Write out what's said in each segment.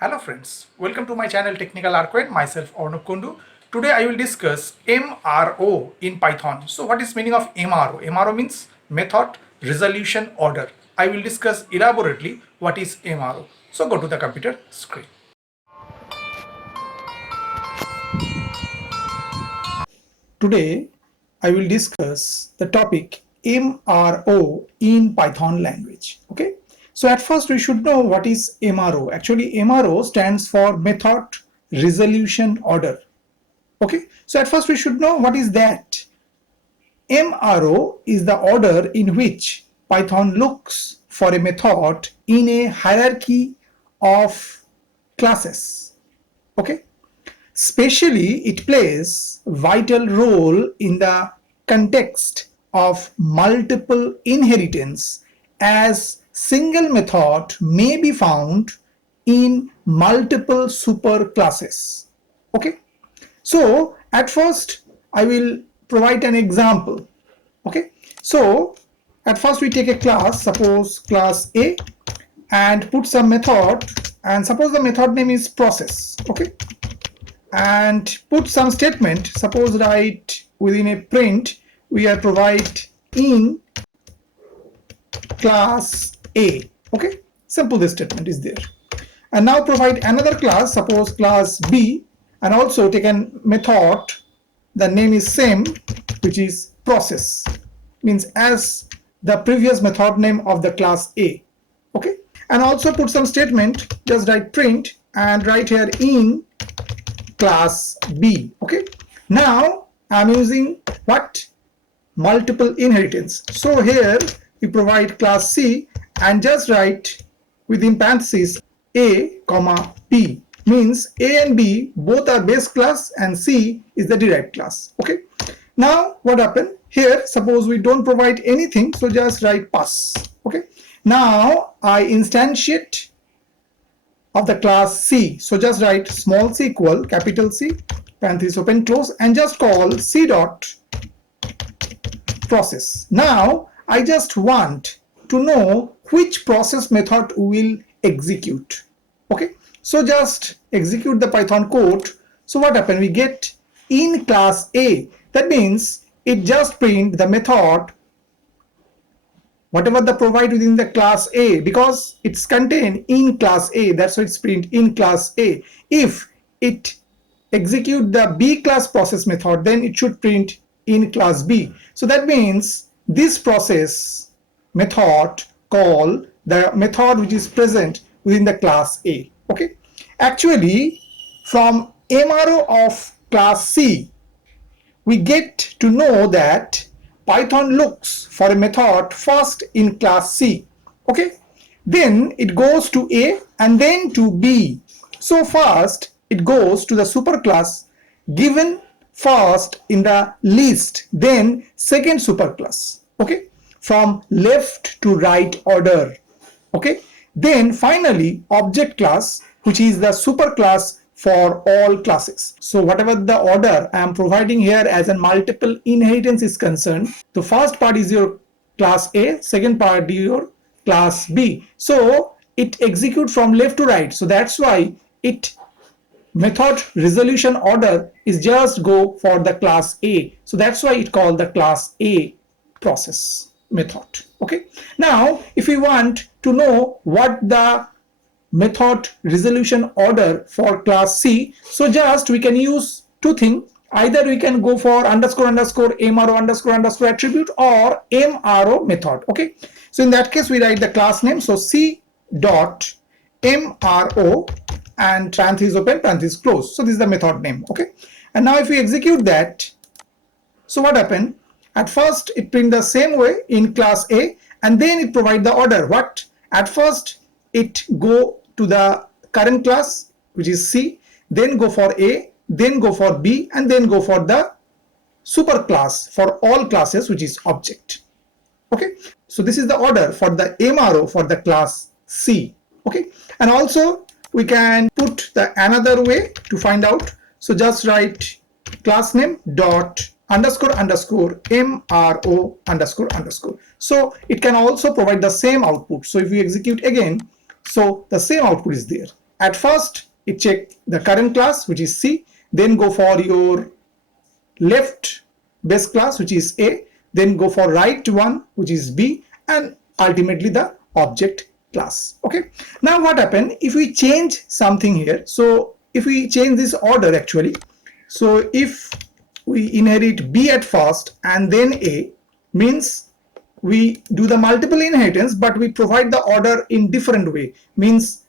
Hello friends, welcome to my channel Technical Arcade, myself Arnab Kundu. Today I will discuss MRO in Python. So what is meaning of MRO? MRO means method resolution order. I will discuss elaborately what is MRO. So go to the computer screen. Today I will discuss the topic MRO in Python language. Okay. So at first we should know what is MRO. Actually MRO stands for method resolution order. Okay, so at first we should know what is that. MRO is the order in which Python looks for a method in a hierarchy of classes. Okay, especially it plays vital role in the context of multiple inheritance, as single method may be found in multiple superclasses. Okay, so at first I will provide an example. Okay, so at first we take a class, suppose class A, and put some method, and suppose the method name is process. Okay, and put some statement, suppose write within a print we are provide in class A. Okay, simple this statement is there. And now provide another class, suppose class B, and also take a method, the name is same, which is process, means as the previous method name of the class A. Okay, and also put some statement, just write print and write here in class B. Okay, now I'm using what? Multiple inheritance. So here we provide class C and just write within parentheses A comma B, means A and B both are base class and C is the derived class. Okay, now what happened here? Suppose we don't provide anything, so just write pass. Okay, now I instantiate of the class C, so just write small c equal capital C parenthesis open close and just call C dot process. Now I just want to know which process method will execute. Okay, so just execute the Python code. So what happened? We get in class A. That means it just print the method whatever the provide within the class A, because it's contained in class A, that's why it's print in class A. If it execute the B class process method, then it should print in class B. So that means this process method call the method which is present within the class A. Okay, actually from MRO of class C we get to know that Python looks for a method first in class C. Okay, then it goes to A and then to B. So first it goes to the superclass given first in the list, then second superclass. Okay, from left to right order. Okay, then finally object class, which is the superclass for all classes. So whatever the order I am providing here as a multiple inheritance is concerned, the first part is your class A, second part is your class B. So it executes from left to right. So that's why it method resolution order is just go for the class A. So that's why it called the class A process method. Okay, now if we want to know what the method resolution order for class C, so just we can use two things. Either we can go for underscore underscore MRO underscore underscore attribute or MRO method. Okay, so in that case we write the class name, so C dot MRO and parenthesis open parenthesis close. So this is the method name. Okay, and now if we execute that, so what happened? At first it print the same way in class A and then it provide the order. What? At first it go to the current class which is C, then go for A, then go for B, and then go for the super class for all classes which is object. Okay, so this is the order for the MRO for the class C. Okay, and also we can put the another way to find out. So just write class name dot underscore underscore MRO underscore underscore. So it can also provide the same output. So if we execute again, so the same output is there. at first it check the current class, which is C, then go for your left base class, which is A, then go for right one, which is B, and ultimately the object class. Okay, now what happen if we change something here? So if we change this order actually, so if we inherit B at first and then A, means we do the multiple inheritance, but we provide the order in different way. Means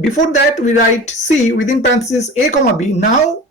before that we write C within parenthesis A comma B. Now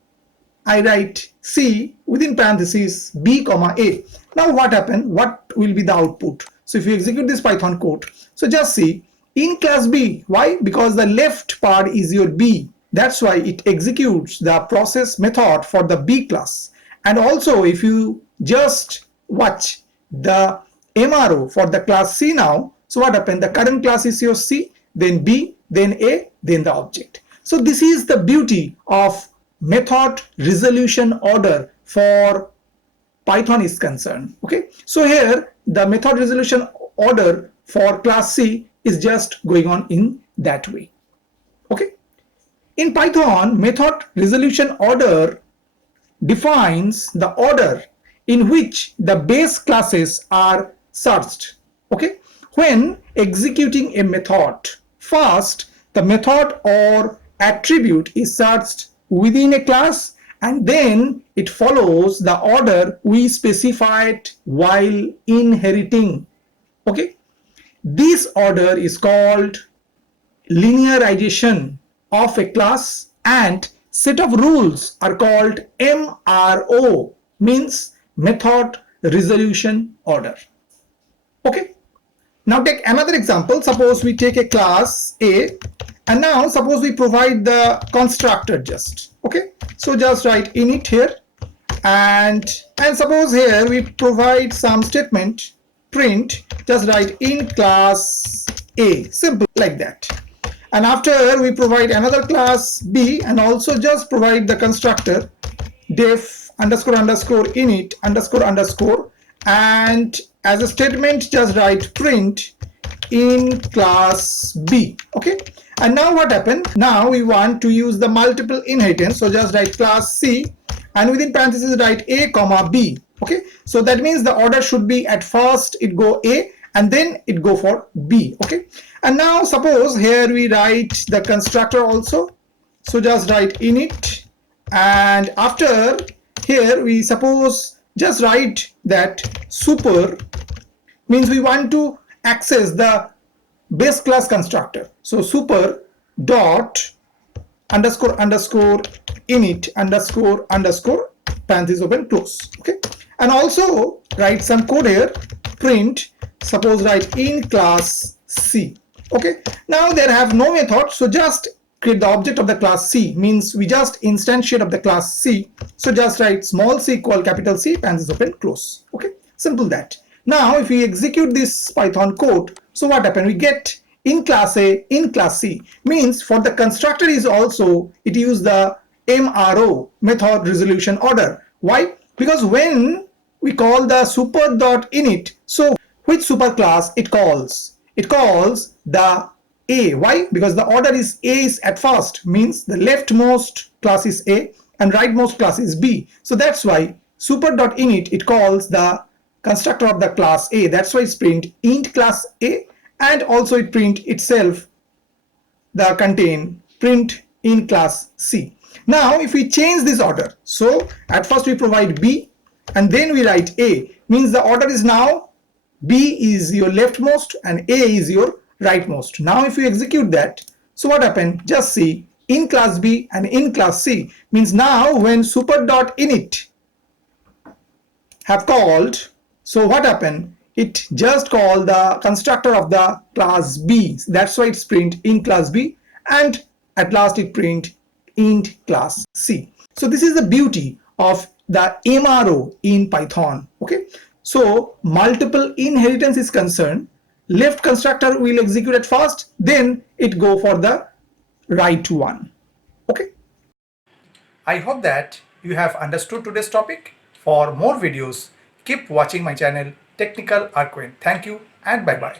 I write C within parenthesis B comma A. Now what happened? What will be the output? So if you execute this Python code, so just see in class B. Why? Because the left part is your B. That's why it executes the process method for the B class. And also if you just watch the MRO for the class C now, so what happened? The current class is your C, then B, then A, then the object. So this is the beauty of method resolution order for Python is concerned. Okay, so here the method resolution order for class C is just going on in that way. Okay, in Python, method resolution order defines the order in which the base classes are searched. Okay, when executing a method, first the method or attribute is searched within a class, and then it follows the order we specified while inheriting. Okay, this order is called linearization of a class, and set of rules are called MRO, means method resolution order. Okay, now take another example. Suppose we take a class A, and now suppose we provide the constructor just. Okay, so just write init here, and suppose here we provide some statement print, just write in class A, simple like that. And after we provide another class B, and also just provide the constructor def underscore underscore init underscore underscore, and as a statement just write print in class B. Okay, and now what happened? Now we want to use the multiple inheritance, so just write class C and within parentheses write A comma B. Okay, so that means the order should be at first it go A and then it go for B. Okay, and now suppose here we write the constructor also, so just write init, and after here we suppose just write that super, means we want to access the base class constructor, so super dot underscore underscore init underscore underscore parenthesis open close. Okay, and also write some code here, print, suppose write in class C. Okay, now there have no method, so just create the object of the class C, means we just instantiate of the class C, so just write small c equal capital C parenthesis open close. Okay, simple that. Now if we execute this Python code, so what happened? We get in class A, in class C, means for the constructor is also it use the MRO, method resolution order. Why? Because when we call the super.init, so which super class it calls? It calls the A. Why? Because the order is A is at first, means the leftmost class is A and rightmost class is B. So that's why super.init it calls the constructor of the class A. That's why it's print int class A, and also it print itself the contain print in class C. Now if we change this order, so at first we provide B and then we write A, means the order is now B is your leftmost and A is your rightmost. Now if you execute that, so what happened? Just see in class B and in class C, means now when super.init have called, so what happened? It just called the constructor of the class B. That's why it's print in class B, and at last it print int class C. So this is the beauty of the MRO in Python. Okay, so multiple inheritance is concerned, left constructor will execute at first, then it go for the right one. Okay, I hope that you have understood today's topic. For more videos, keep watching my channel Technical Archivist. Thank you and bye bye.